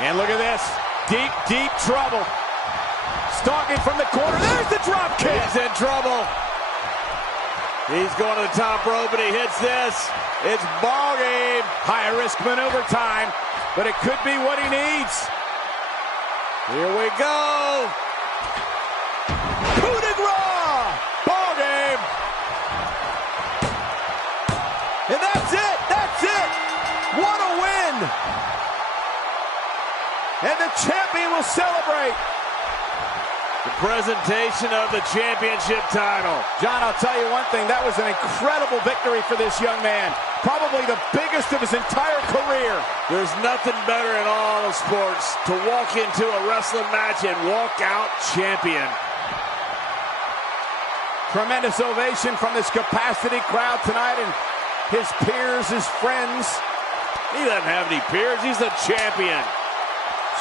And look at this. Deep, deep trouble. Stalking from the corner. There's the drop kick. He's in trouble. He's going to the top rope, and he hits this. It's ball game. High-risk maneuver time, but it could be what he needs. Here we go. Coup de grace. Ball game. And that's it. That's it. What a win. And the champion will celebrate. The presentation of the championship title. John, I'll tell you one thing. That was an incredible victory for this young man. Probably the biggest of his entire career. There's nothing better in all of sports to walk into a wrestling match and walk out champion. Tremendous ovation from this capacity crowd tonight, and his peers, his friends. He doesn't have any peers. He's the champion.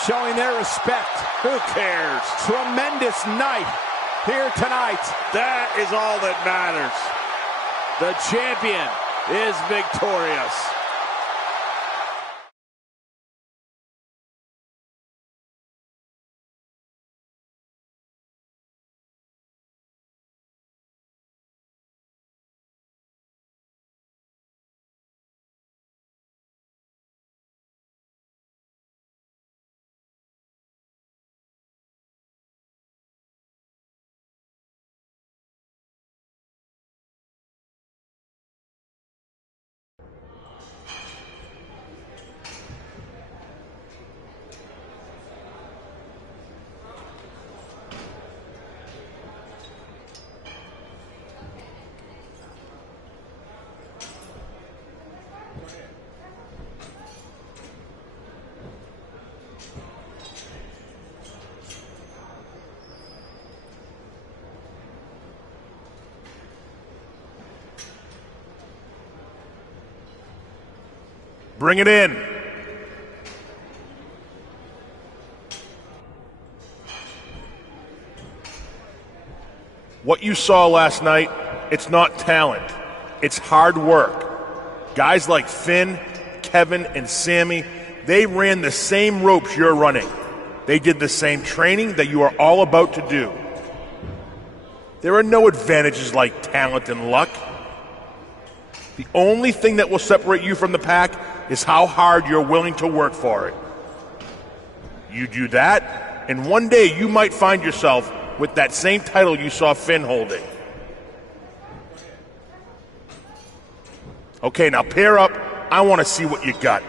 Showing their respect. Who cares? Tremendous night here tonight. That is all that matters. The champion is victorious. Bring it in. What you saw last night, it's not talent. It's hard work. Guys like Finn, Kevin, and Sammy, they ran the same ropes you're running. They did the same training that you are all about to do. There are no advantages like talent and luck. The only thing that will separate you from the pack is how hard you're willing to work for it. You do that, and one day you might find yourself with that same title you saw Finn holding. Okay, now pair up. I want to see what you got.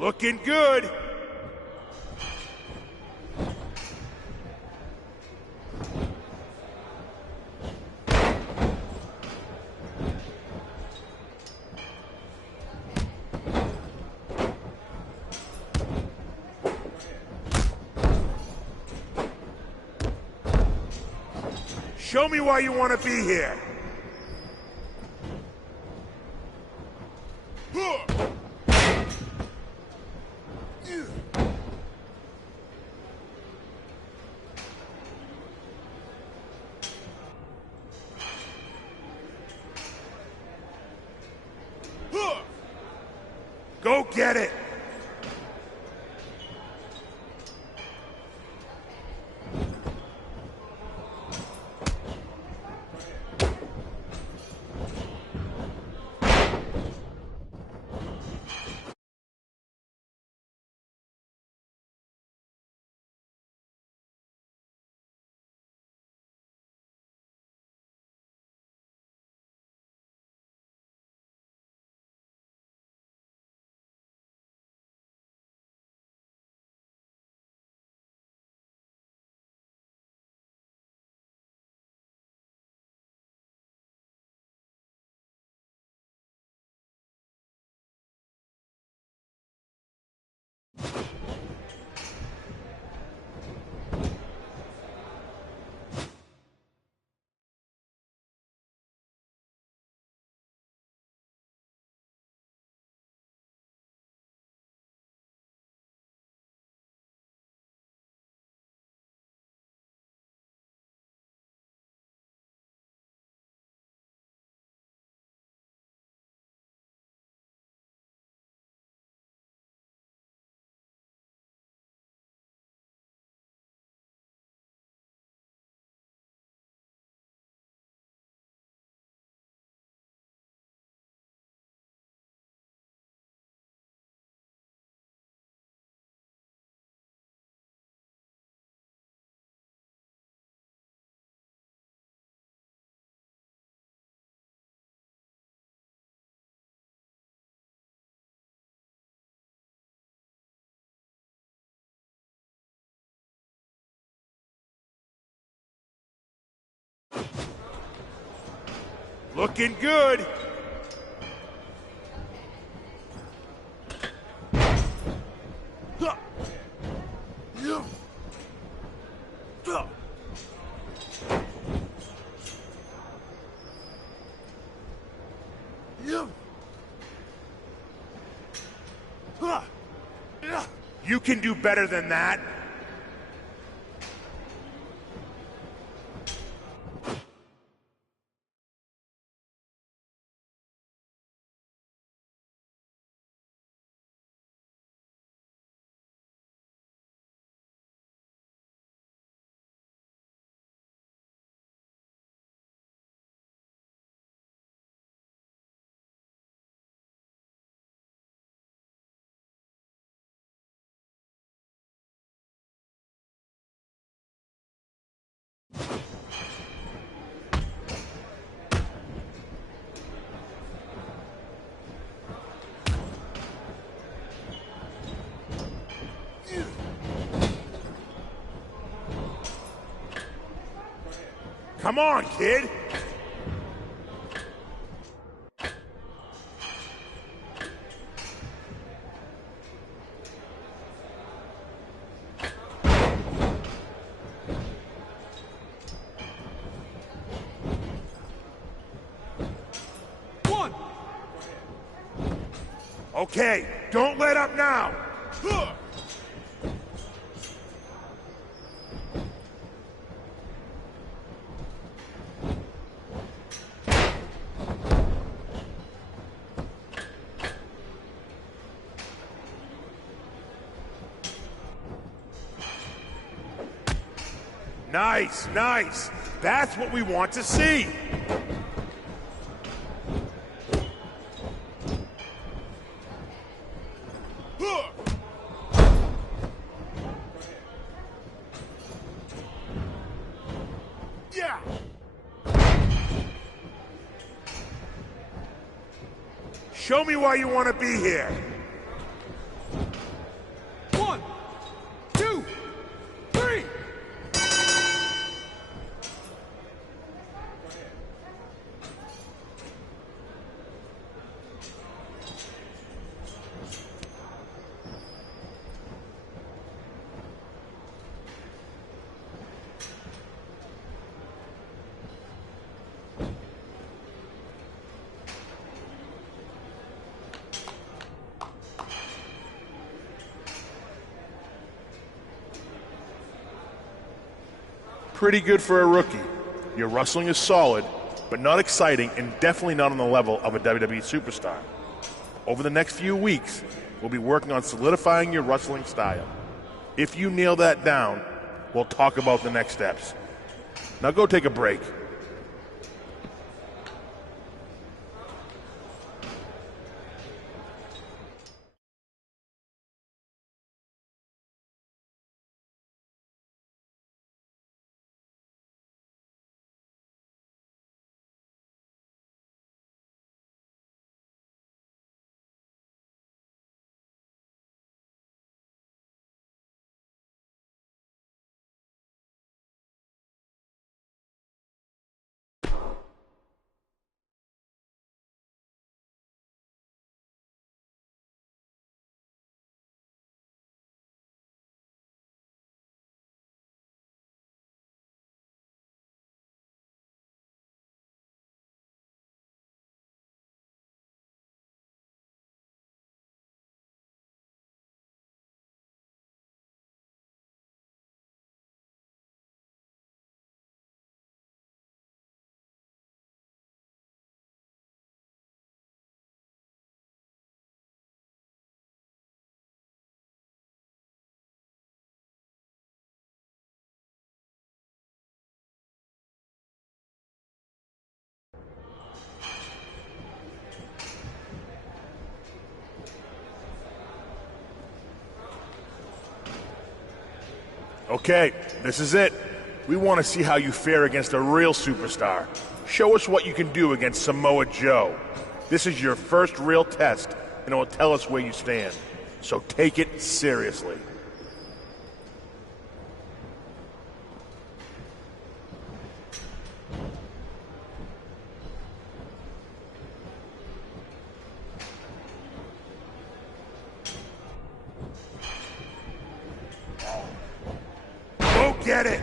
Looking good. Show me why you want to be here. Go get it! Looking good. You can do better than that. Come on, kid. One. Okay, don't let up now. Nice, nice. That's what we want to see. Yeah. Show me why you want to be here. 1, 2, 3. Pretty good for a rookie. Your wrestling is solid, but not exciting and definitely not on the level of a WWE superstar. Over the next few weeks, we'll be working on solidifying your wrestling style. If you nail that down, we'll talk about the next steps. Now go take a break. Okay, this is it. We want to see how you fare against a real superstar. Show us what you can do against Samoa Joe. This is your first real test, and it will tell us where you stand. So take it seriously. get it.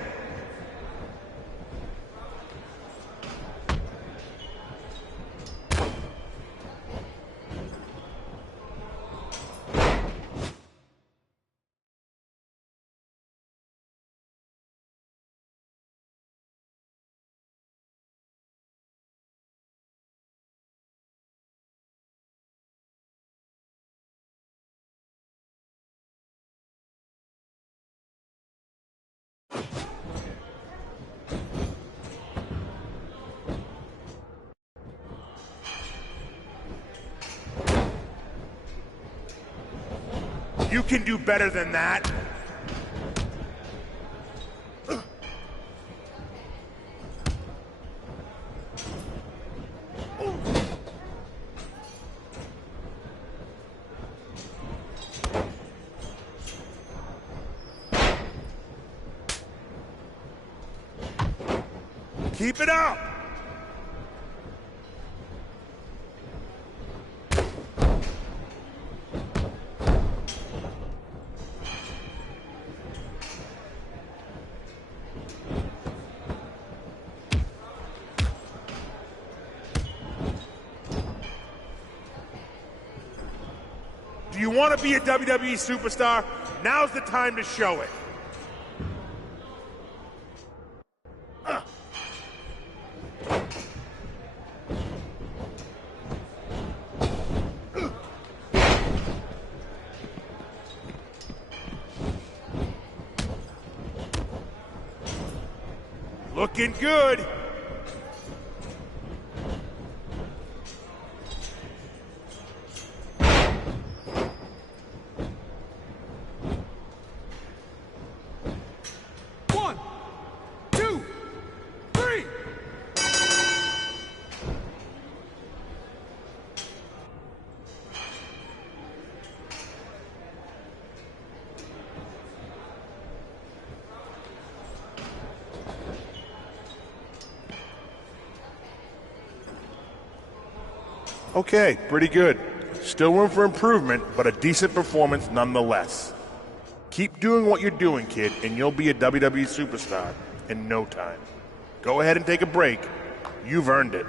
You can do better than that. Keep it up. Do you want to be a WWE superstar? Now's the time to show it. Looking good. Okay, pretty good. Still room for improvement, but a decent performance nonetheless. Keep doing what you're doing, kid, and you'll be a WWE superstar in no time. Go ahead and take a break. You've earned it.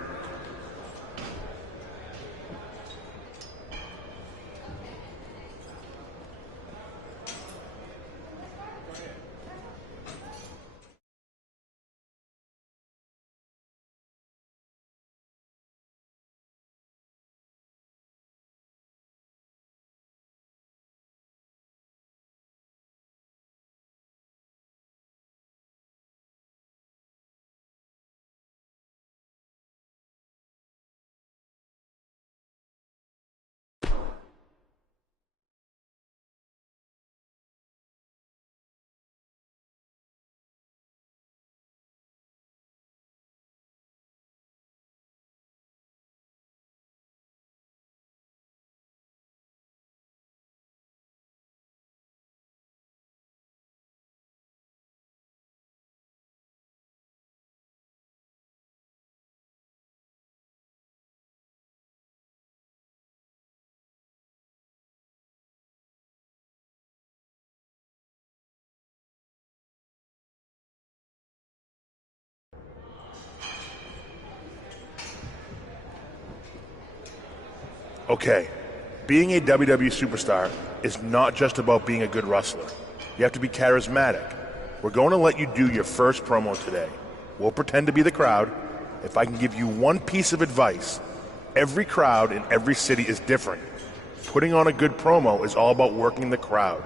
Okay, being a WWE superstar is not just about being a good wrestler. You have to be charismatic. We're going to let you do your first promo today. We'll pretend to be the crowd. If I can give you one piece of advice, every crowd in every city is different. Putting on a good promo is all about working the crowd.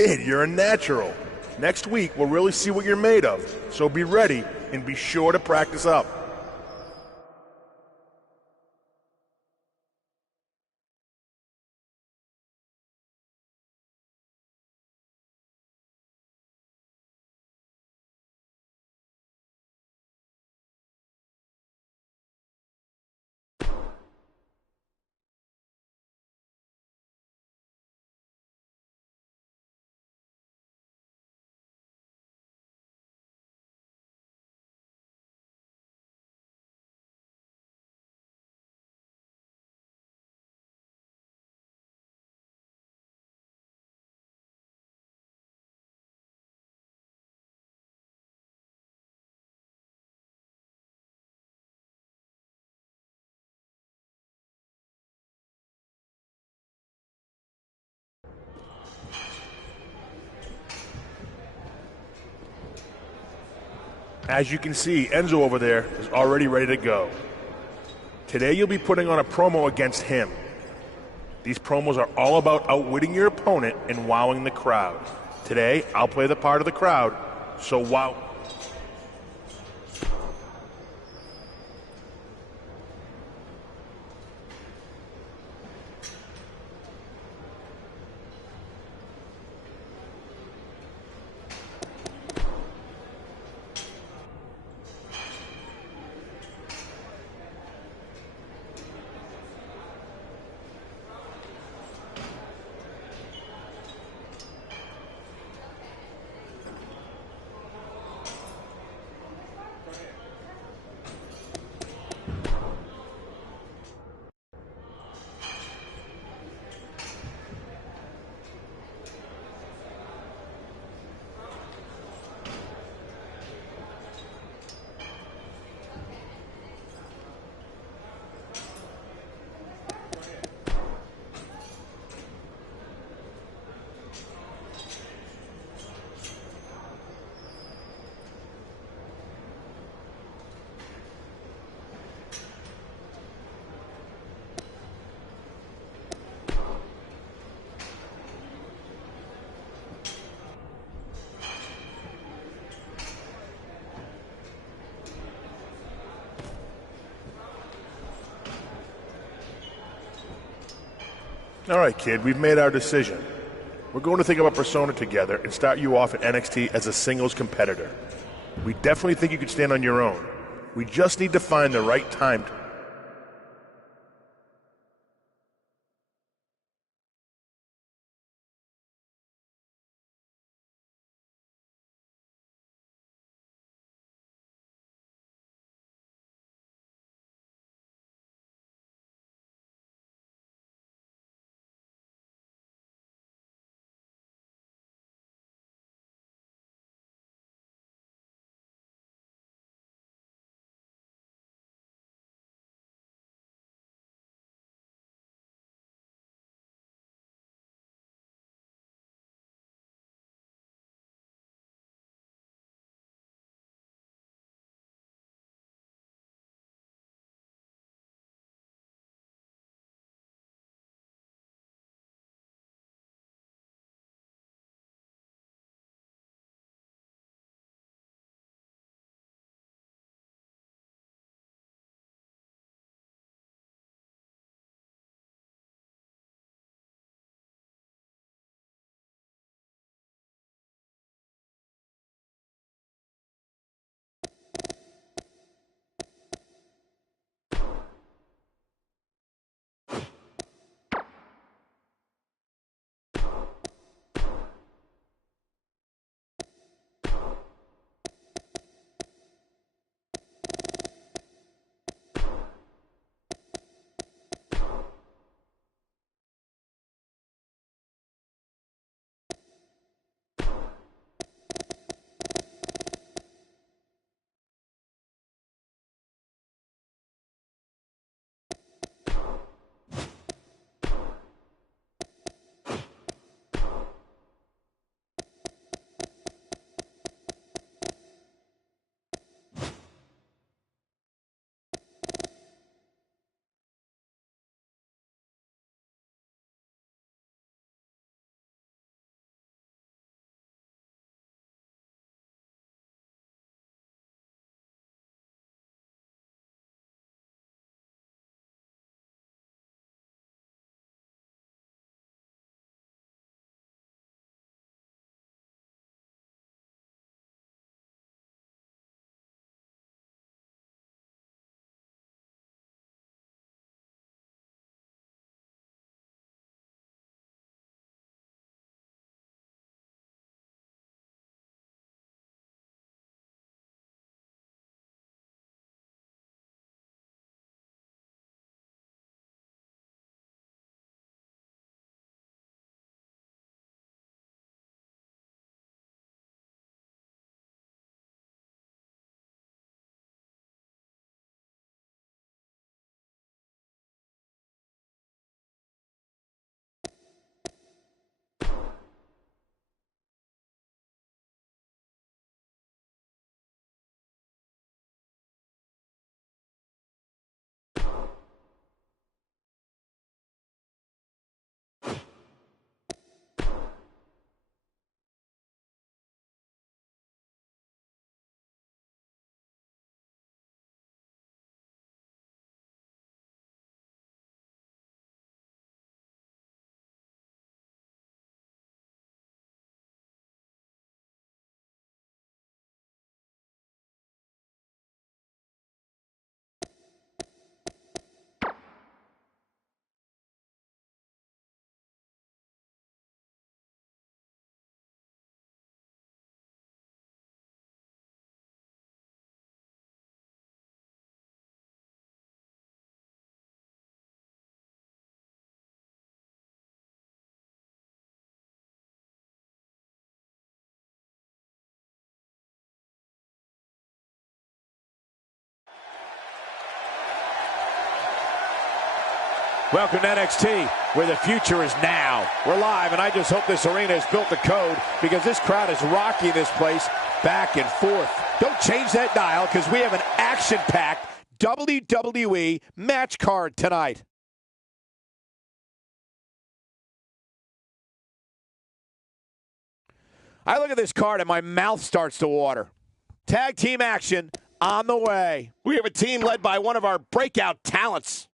Kid, you're a natural. Next week, we'll really see what you're made of. So be ready and be sure to practice up. As you can see, Enzo over there is already ready to go. Today you'll be putting on a promo against him. These promos are all about outwitting your opponent and wowing the crowd. Today, I'll play the part of the crowd, so wow. All right, kid, we've made our decision. We're going to think of a persona together and start you off at NXT as a singles competitor. We definitely think you could stand on your own. We just need to find the right time to Welcome to NXT, where the future is now. We're live, and I just hope this arena has built the code, because this crowd is rocking this place back and forth. Don't change that dial, because we have an action-packed WWE match card tonight. I look at this card and my mouth starts to water. Tag team action on the way. We have a team led by one of our breakout talents.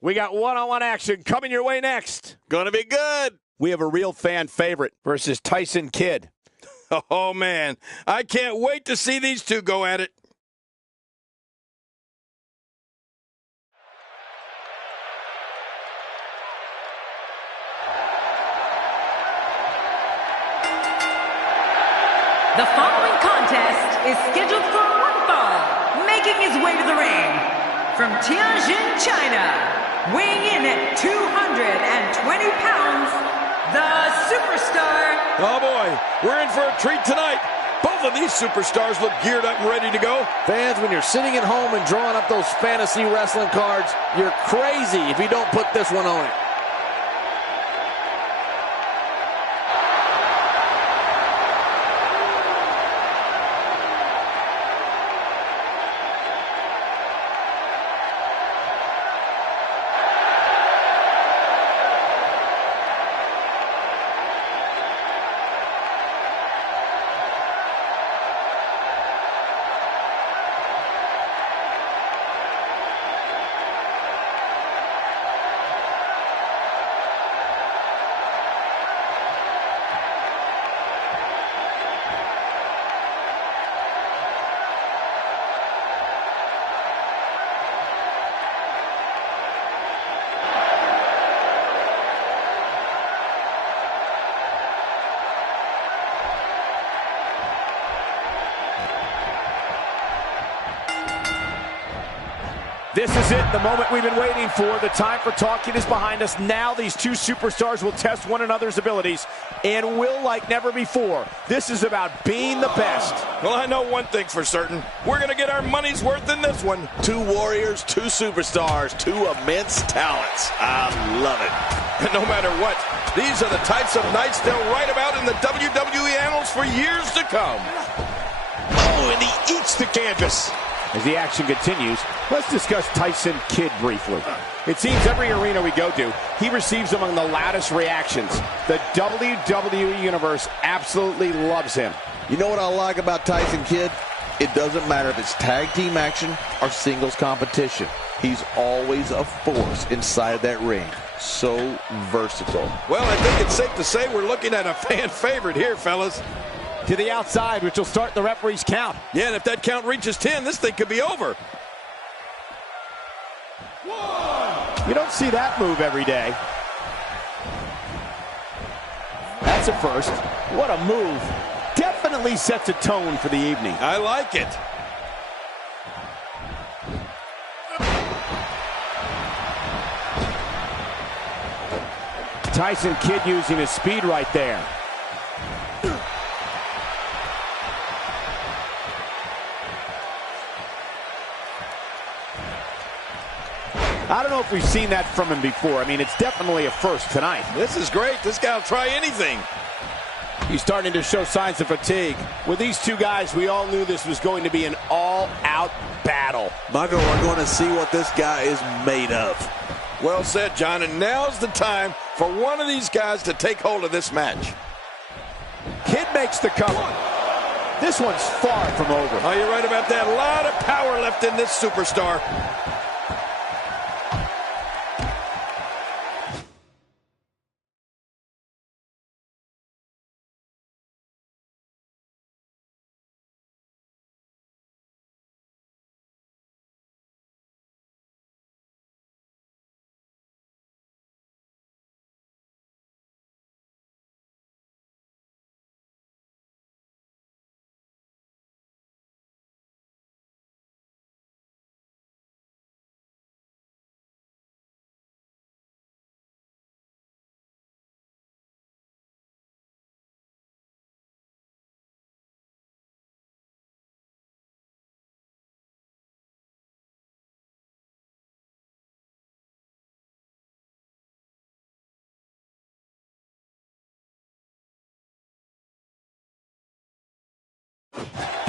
We got one-on-one action coming your way next. Gonna be good. We have a real fan favorite versus Tyson Kidd. Oh, man. I can't wait to see these two go at it. The following contest is scheduled for one fall, making his way to the ring from Tianjin, China. Weighing in at 220 pounds, the Superstar. Oh, boy. We're in for a treat tonight. Both of these superstars look geared up and ready to go. Fans, when you're sitting at home and drawing up those fantasy wrestling cards, you're crazy if you don't put this one on it. This is it, the moment we've been waiting for. The time for talking is behind us. Now these two superstars will test one another's abilities and will like never before. This is about being the best. Well, I know one thing for certain. We're going to get our money's worth in this one. Two warriors, two superstars, two immense talents. I love it. And no matter what, these are the types of nights they'll write about in the WWE annals for years to come. Oh, and he eats the canvas. As the action continues, let's discuss Tyson Kidd briefly. It seems every arena we go to, he receives among the loudest reactions. The WWE Universe absolutely loves him. You know what I like about Tyson Kidd? It doesn't matter if it's tag team action or singles competition. He's always a force inside that ring. So versatile. Well, I think it's safe to say we're looking at a fan favorite here, fellas. To the outside, which will start the referee's count. Yeah, and if that count reaches 10, this thing could be over. You don't see that move every day. That's a first. What a move. Definitely sets a tone for the evening. I like it. Tyson Kidd using his speed right there. I don't know if we've seen that from him before. I mean, it's definitely a first tonight. This is great. This guy will try anything. He's starting to show signs of fatigue. With these two guys, we all knew this was going to be an all-out battle. Michael, we're going to see what this guy is made of. Well said, John, and now's the time for one of these guys to take hold of this match. Kidd makes the cover. This one's far from over. Oh, you're right about that. A lot of power left in this superstar.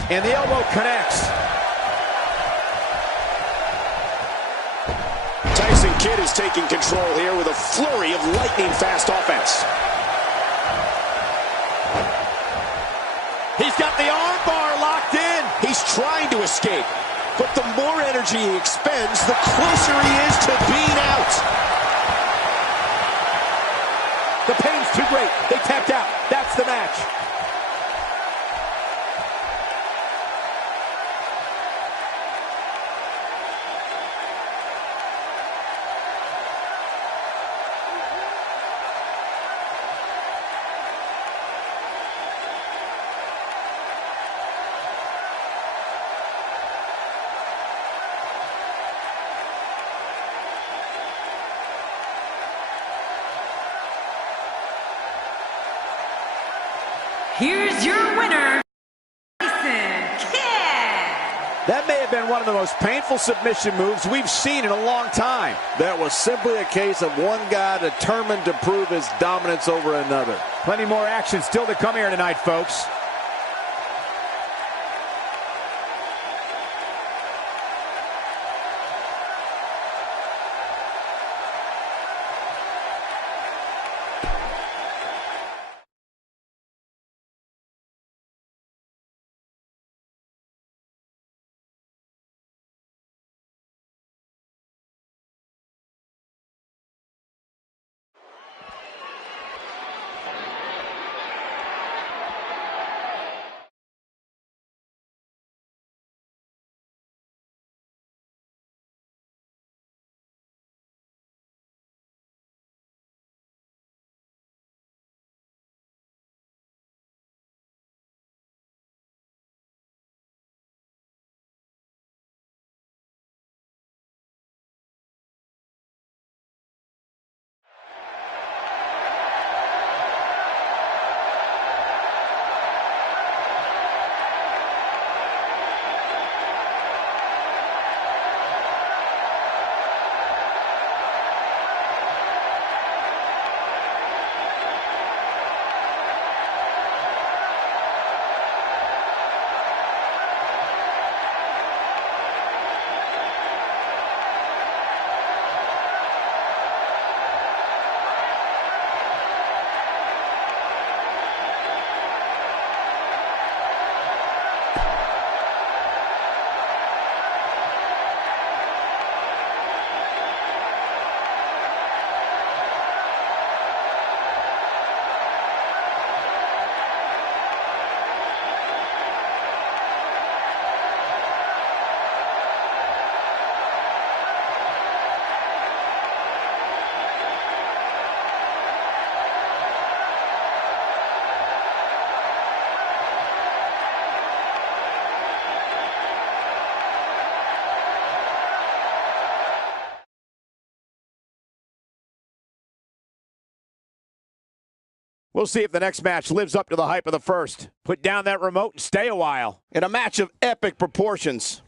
And the elbow connects. Tyson Kidd is taking control here with a flurry of lightning-fast offense. He's got the arm bar locked in. He's trying to escape, but the more energy he expends, the closer he is to being out. The pain's too great. They tapped out. That's the match. Here's your winner, Tyson Kidd. That may have been one of the most painful submission moves we've seen in a long time. That was simply a case of one guy determined to prove his dominance over another. Plenty more action still to come here tonight, folks. We'll see if the next match lives up to the hype of the first. Put down that remote and stay a while. In a match of epic proportions.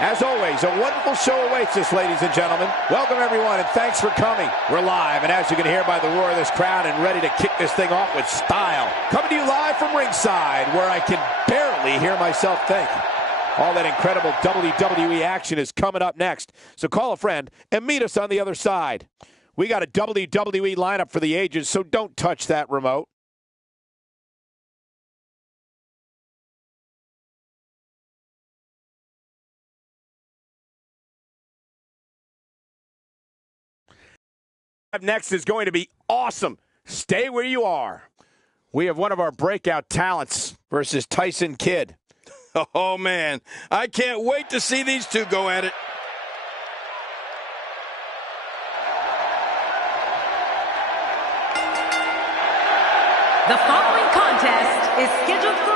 As always, a wonderful show awaits us, ladies and gentlemen. Welcome, everyone, and thanks for coming. We're live, and as you can hear by the roar of this crowd, and ready to kick this thing off with style. Coming to you live from ringside, where I can barely hear myself think. All that incredible WWE action is coming up next. So call a friend and meet us on the other side. We got a WWE lineup for the ages, so don't touch that remote. Up next is going to be awesome. Stay where you are. We have one of our breakout talents versus Tyson Kidd. Oh, man. I can't wait to see these two go at it. The following contest is scheduled for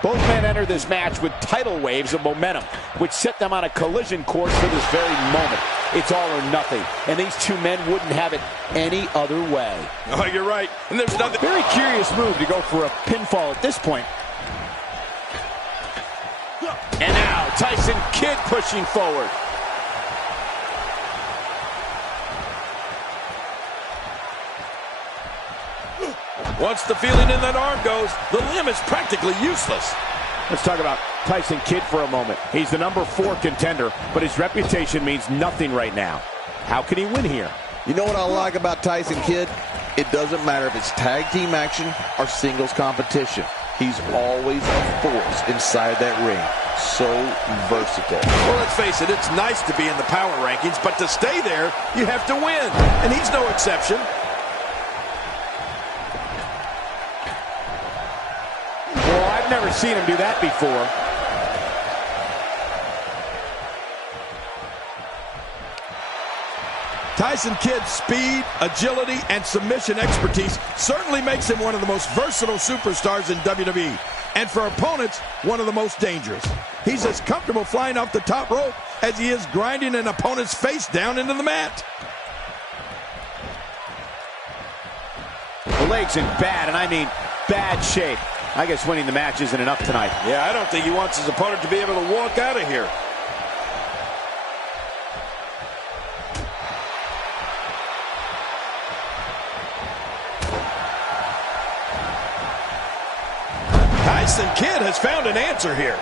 Both men enter this match with tidal waves of momentum, which set them on a collision course for this very moment. It's all or nothing, and these two men wouldn't have it any other way. Oh, you're right. And there's nothing. Very curious move to go for a pinfall at this point. And now, Tyson Kidd pushing forward. Once the feeling in that arm goes, the limb is practically useless. Let's talk about Tyson Kidd for a moment. He's the number 4 contender, but his reputation means nothing right now. How can he win here? You know what I like about Tyson Kidd? It doesn't matter if it's tag team action or singles competition. He's always a force inside that ring. So versatile. Well, let's face it, it's nice to be in the power rankings, but to stay there, you have to win. And he's no exception. I've never seen him do that before. Tyson Kidd's speed, agility, and submission expertise certainly makes him one of the most versatile superstars in WWE. And for opponents, one of the most dangerous. He's as comfortable flying off the top rope as he is grinding an opponent's face down into the mat. The leg's in bad, and I mean bad shape. I guess winning the match isn't enough tonight. Yeah, I don't think he wants his opponent to be able to walk out of here. Tyson Kidd has found an answer here.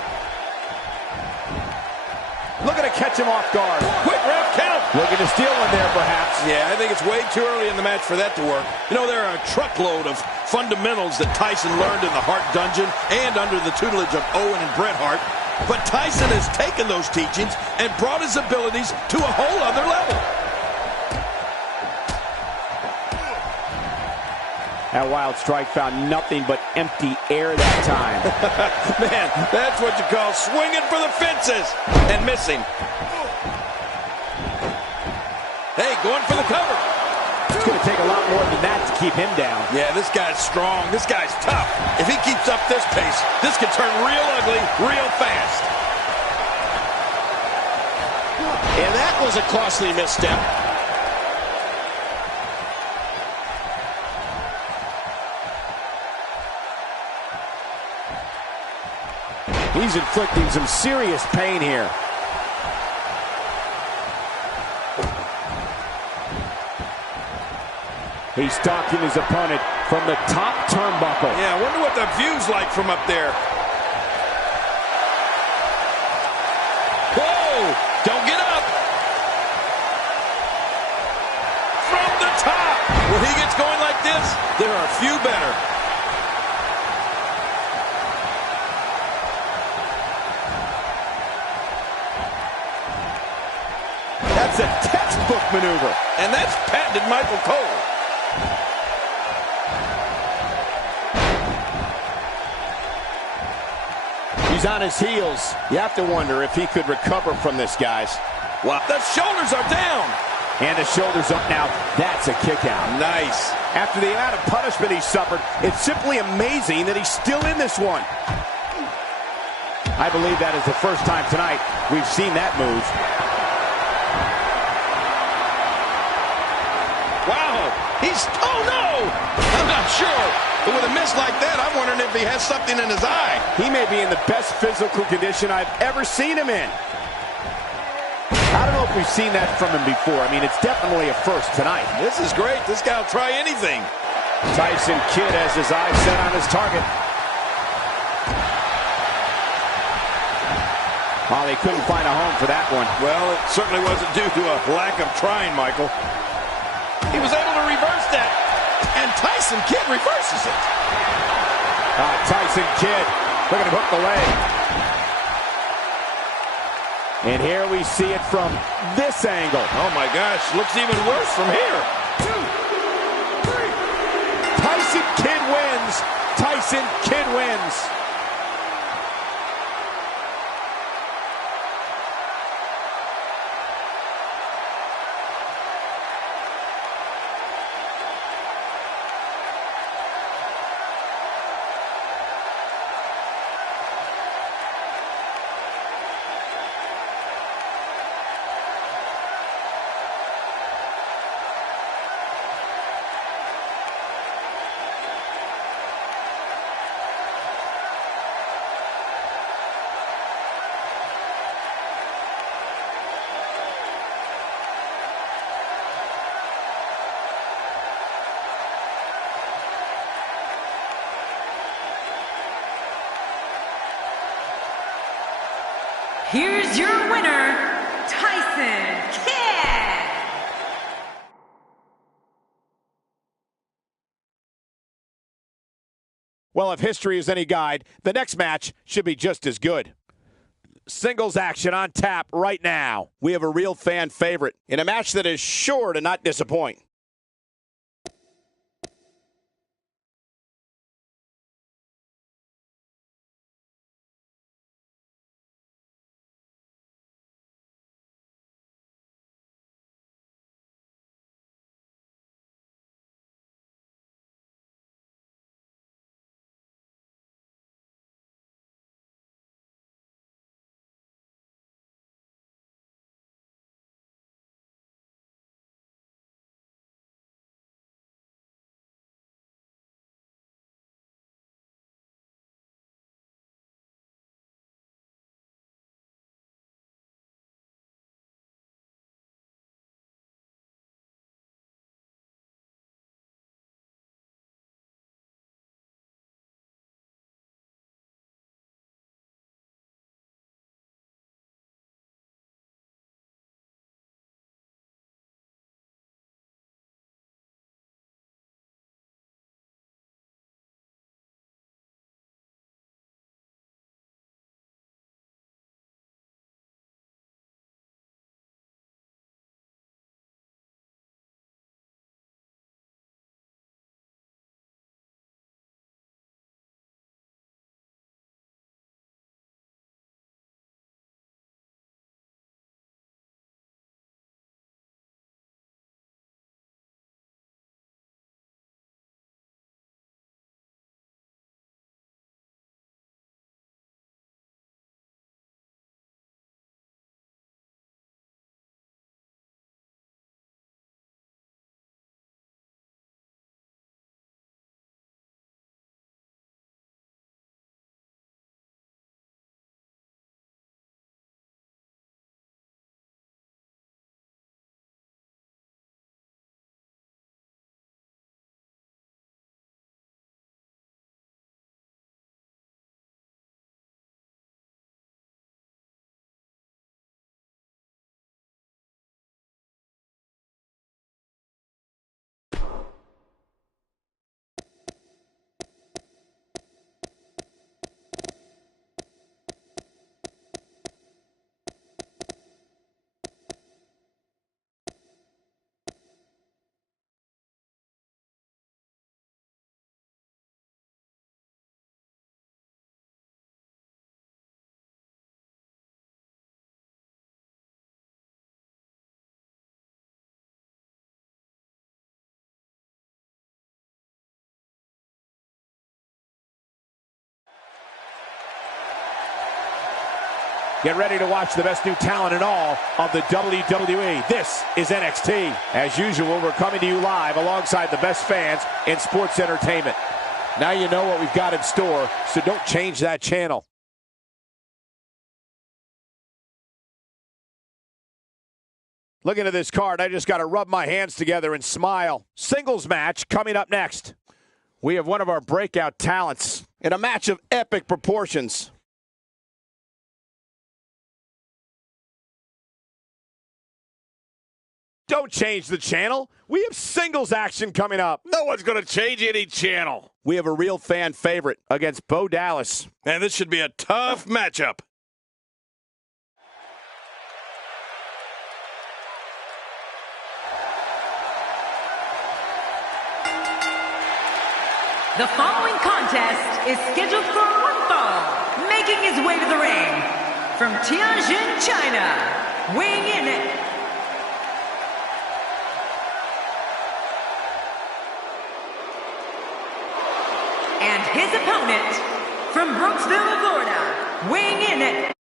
Looking to catch him off guard. Quick ref count. Looking to steal one there, perhaps. Yeah, I think it's way too early in the match for that to work. You know, there are a truckload of fundamentals that Tyson learned in the Hart Dungeon and under the tutelage of Owen and Bret Hart. But Tyson has taken those teachings and brought his abilities to a whole other level. That wild strike found nothing but empty air that time. Man, that's what you call swinging for the fences and missing. Hey, going for the cover. It's going to take a lot more than that to keep him down. Yeah, this guy's strong. This guy's tough. If he keeps up this pace, this could turn real ugly real fast. And that was a costly misstep. He's inflicting some serious pain here. He's stalking his opponent from the top turnbuckle. Yeah, I wonder what the view's like from up there. Whoa! Don't get up! From the top! When he gets going like this, there are a few better. That's a textbook maneuver. And that's patented Michael Cole. He's on his heels. You have to wonder if he could recover from this, guys. Wow, the shoulders are down. And the shoulders up now. That's a kick out. Nice. After the amount of punishment he suffered, it's simply amazing that he's still in this one. I believe that is the first time tonight we've seen that move. Wow. Oh no! I'm not sure. But with a miss like that, I'm wondering if he has something in his eye. He may be in the best physical condition I've ever seen him in. I don't know if we've seen that from him before. I mean, it's definitely a first tonight. This is great. This guy will try anything. Tyson Kidd has his eyes set on his target. Well, they couldn't find a home for that one. Well, it certainly wasn't due to a lack of trying, Michael. He was able to reverse that, and Tyson Kidd reverses it. Tyson Kidd looking to hook the leg. And here we see it from this angle. Oh my gosh, looks even worse from here. 2, 3. Tyson Kidd wins. Tyson Kidd wins. Here's your winner, Tyson Kidd. Well, if history is any guide, the next match should be just as good. Singles action on tap right now. We have a real fan favorite in a match that is sure to not disappoint. Get ready to watch the best new talent in all of the WWE. This is NXT. As usual, we're coming to you live alongside the best fans in sports entertainment. Now you know what we've got in store, so don't change that channel. Looking at this card, I just got to rub my hands together and smile. Singles match coming up next. We have one of our breakout talents in a match of epic proportions. Don't change the channel. We have singles action coming up. No one's going to change any channel. We have a real fan favorite against Bo Dallas. And this should be a tough matchup. The following contest is scheduled for one fall. Making his way to the ring from Tianjin, China, weighing in at and his opponent from Brooksville, Florida, weighing in at